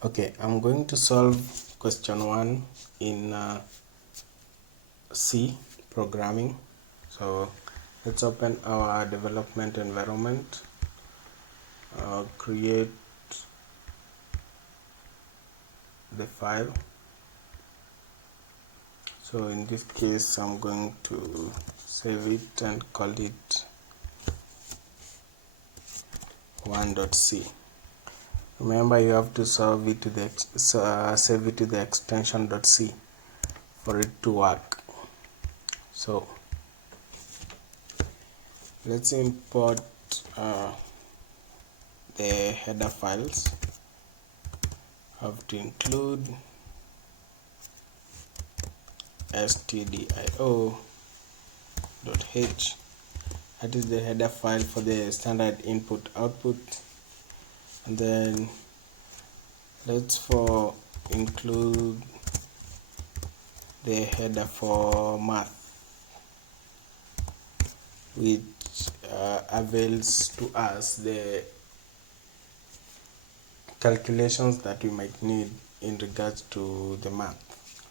Okay, I'm going to solve question 1 in C programming. So let's open our development environment, create the file. So in this case I'm going to save it and call it 1.c. Remember, you have to save it to the extension .c for it to work. So let's import the header files. Have to include stdio.h. that is the header file for the standard input output, and then let's include the header for math, which avails to us the calculations that we might need in regards to the math,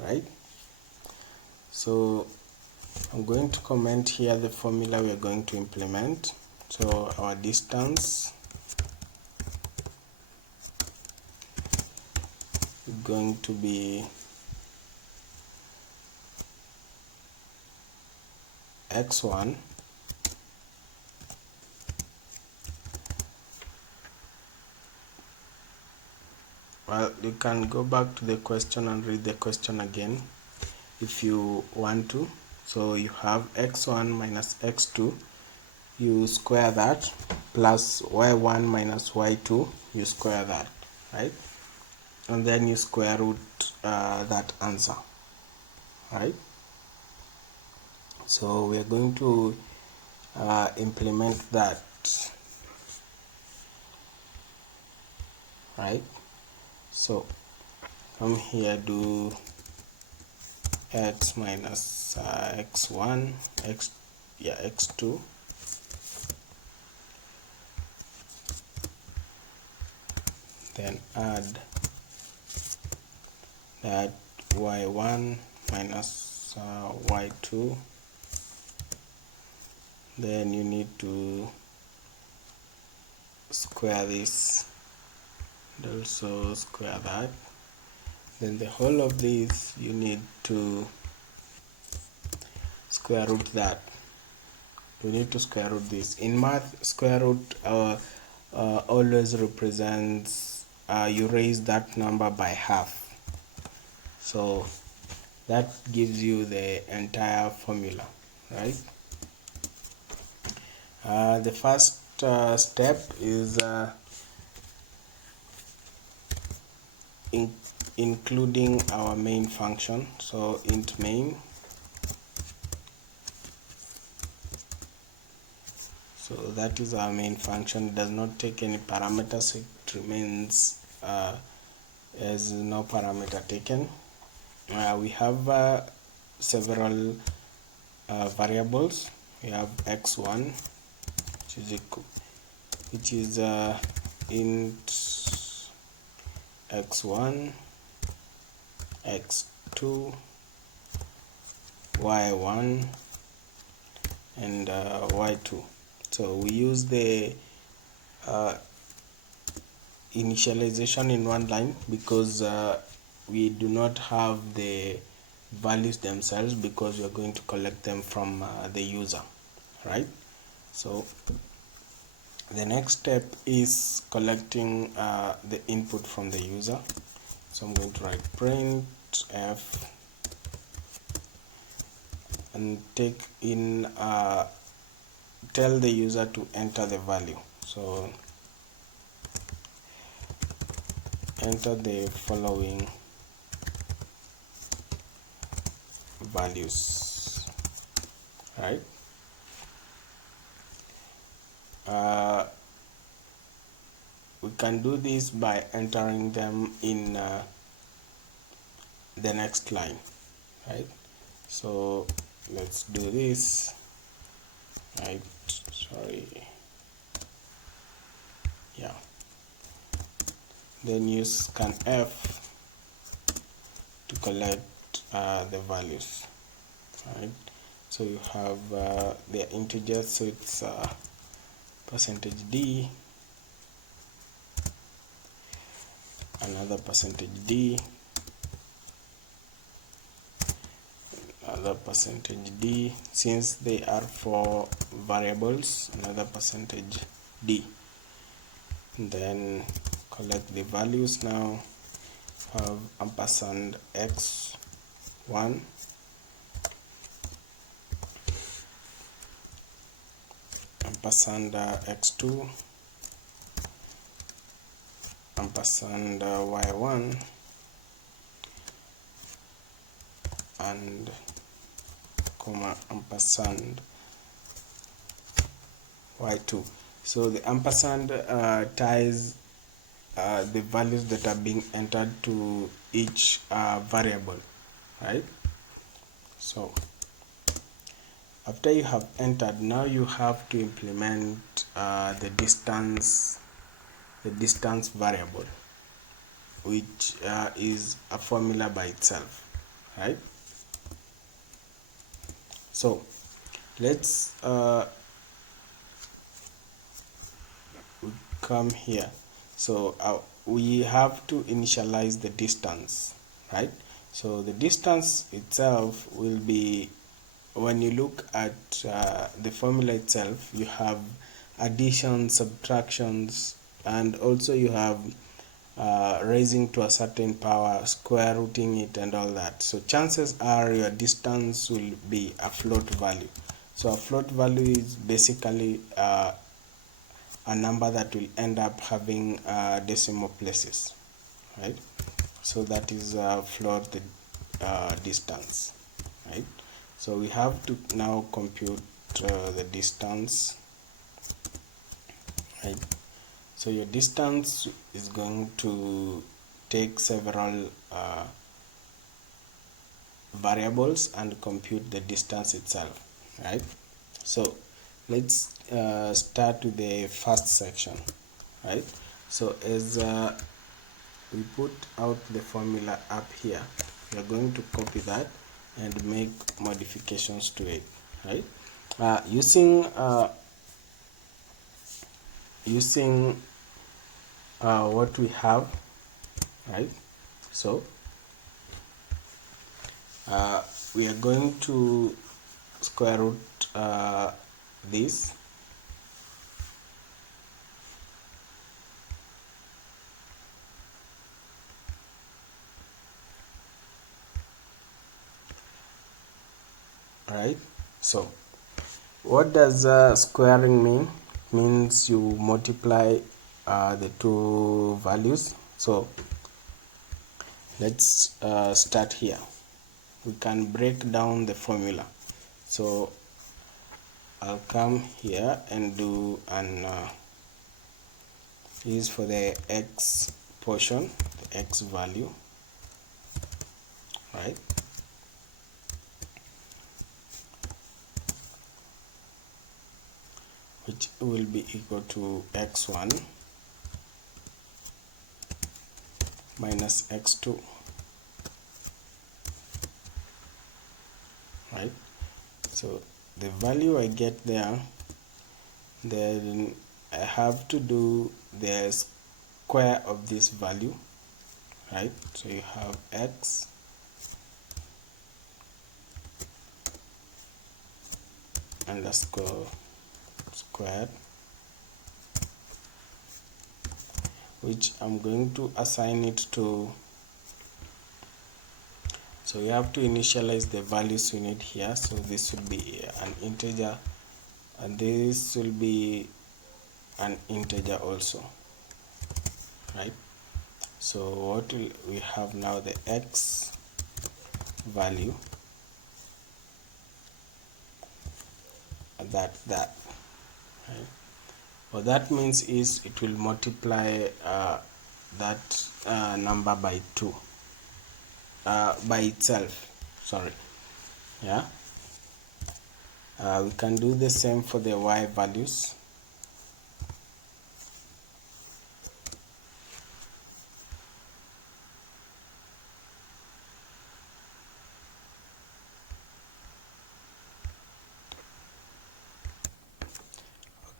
right? So I'm going to comment here the formula we are going to implement. So our distance is going to be x1 well, you can go back to the question and read the question again if you want to. So you have x1 minus x2, you square that, plus y1 minus y2, you square that, right? And then you square root that answer, right? So we are going to implement that, right? So come here, do x minus x1 x2 then add that y1 minus y2, then you need to square this and also square that. Then the whole of this you need to square root that. You need to square root this. In math, square root always represents you raise that number by half, so that gives you the entire formula, right? The first step is including our main function. So int main, so that is our main function. It does not take any parameters, it remains as no parameter taken. We have several variables. We have x1, which is int x1, x2, y1, and y2. So we use the initialization in one line because we do not have the values themselves, because we are going to collect them from the user, right? So the next step is collecting the input from the user. So I'm going to write print f and take in tell the user to enter the value. So enter the following values, right? We can do this by entering them in the next line, right? So let's do this, right? Sorry, yeah. then use scanf to collect the values. Right, so you have the integers, so it's %d, another %d, another %d. Since they are for variables, another %d. Then collect the values. Now have ampersand x1 ampersand x2 ampersand y1 and comma ampersand y2. So the ampersand ties the values that are being entered to each variable, right? So after you have entered, now you have to implement the distance variable, which is a formula by itself, right? So let's come here. So we have to initialize the distance, right? So the distance itself will be, when you look at the formula itself, you have additions, subtractions, and also you have raising to a certain power, square rooting it, and all that. So chances are your distance will be a float value. So a float value is basically a number that will end up having decimal places, right? So that is float distance, right? So we have to now compute the distance, right? So your distance is going to take several variables and compute the distance itself, right? So let's start with the first section, right? So as we put out the formula up here, we are going to copy that and make modifications to it, right? Using what we have, right? So we are going to square root this, right? So what does squaring mean? It means you multiply the two values. So let's start here. We can break down the formula. So I'll come here and do an is for the x portion, the x value, right? Which will be equal to x1 minus x2, right? So the value I get there, then I have to do the square of this value, right? So you have x underscore squared, which I'm going to assign it to. So you have to initialize the values you need here. So this will be an integer and this will be an integer also, right? So what we have now, the x value, that right? What that means is it will multiply that number by 2 by itself, sorry. Yeah, we can do the same for the y values.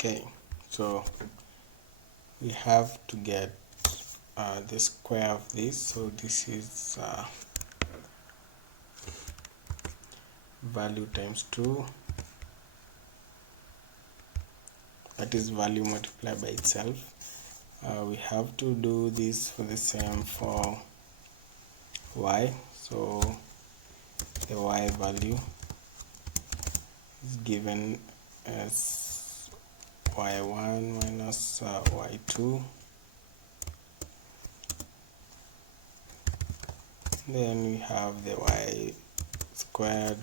Okay, so we have to get the square of this, so this is value times 2, that is value multiplied by itself. We have to do this for the same for y, so the y value is given as y1 minus y2, then we have the y squared,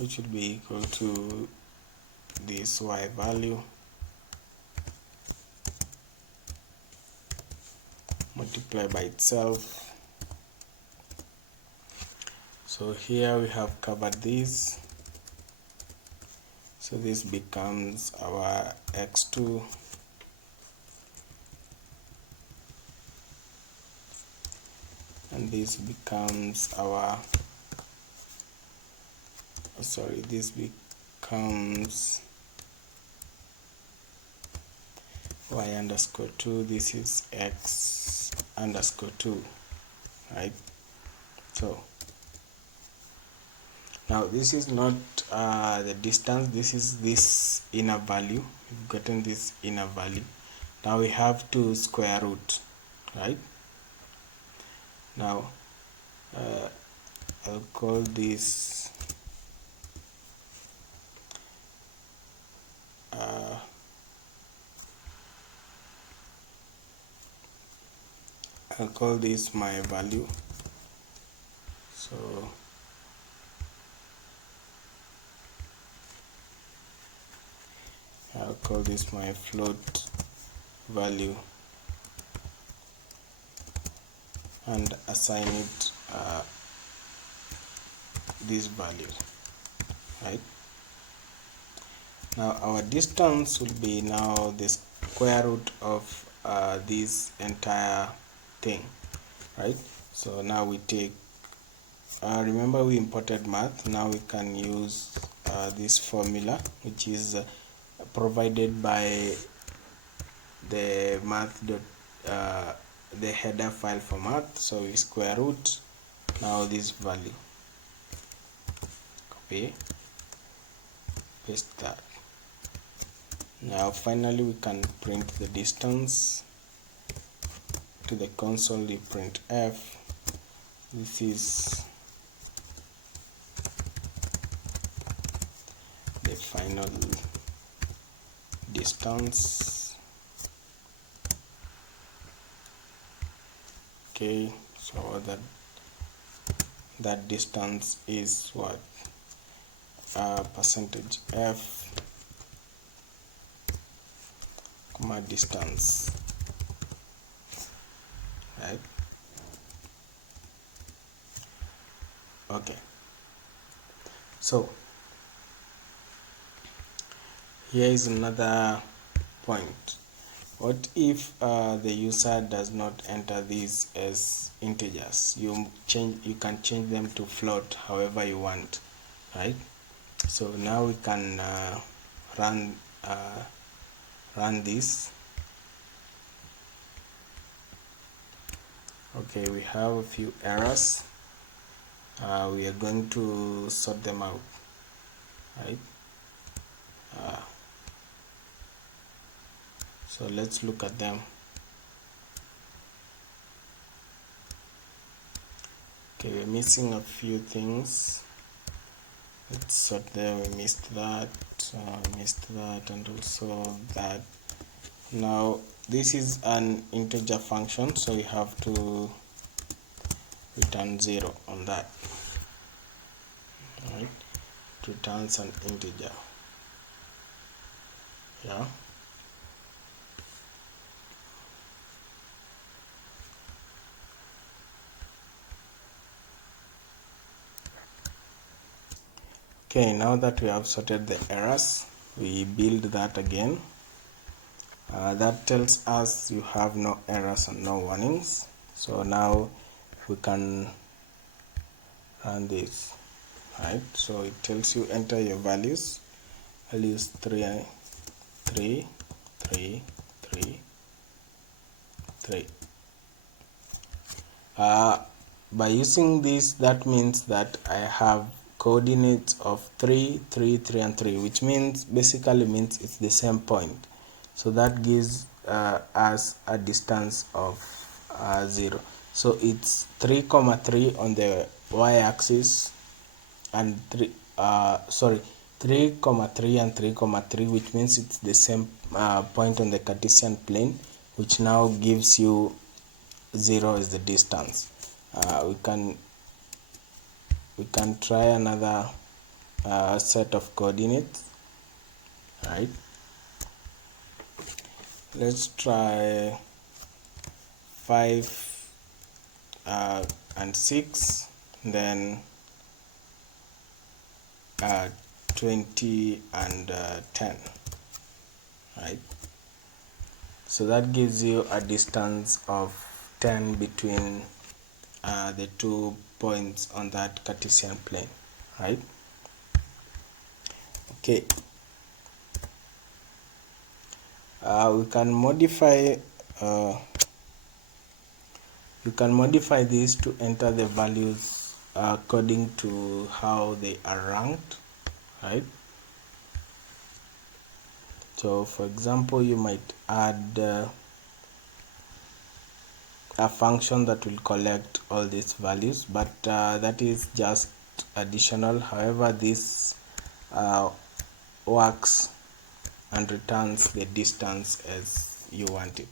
which will be equal to this y value multiplied by itself. So here we have covered this, so this becomes our x2 and this becomes our this becomes y underscore 2, this is x underscore 2, right? So now this is not the distance, this is this inner value. We've gotten this inner value. Now we have to square root, right? Now I'll call this my value, so I'll call this my float value and assign it this value, right? Now our distance will be now the square root of this entire thing, right? So now we take remember we imported math, now we can use this formula, which is provided by the math the header file for math. So we square root now this value, copy, paste that. Now finally we can print the distance to the console. We print f, this is the final distance. Okay, so that distance is what, percentage f comma distance, right? Okay, so here is another point. What if the user does not enter these as integers? You can change them to float however you want, right? So now we can run this. Okay, we have a few errors. We are going to sort them out, right? So let's look at them. Okay, we're missing a few things. Let's sort them. We missed that, and also that. Now this is an integer function, so you have to return 0 on that, right? It returns an integer, yeah. Okay, now that we have sorted the errors, we build that again. That tells us you have no errors and no warnings. So now we can run this, right? So it tells you enter your values. I'll use 3, 3, 3, 3, 3. By using this, that means that I have coordinates of 3, 3, 3 and 3, which means basically means it's the same point. So that gives us a distance of 0. So it's 3 comma 3 on the y-axis and 3 comma 3 and 3 comma 3, which means it's the same point on the Cartesian plane, which now gives you 0 is the distance. We can try another set of coordinates, right? Let's try 5 and 6, then 20 and 10, right? So that gives you a distance of 10 between the 2 points on that Cartesian plane, right? Okay. We can modify you can modify this to enter the values according to how they are ranked, right? So for example, you might add a function that will collect all these values, but that is just additional. However, this works and returns the distance as you want it.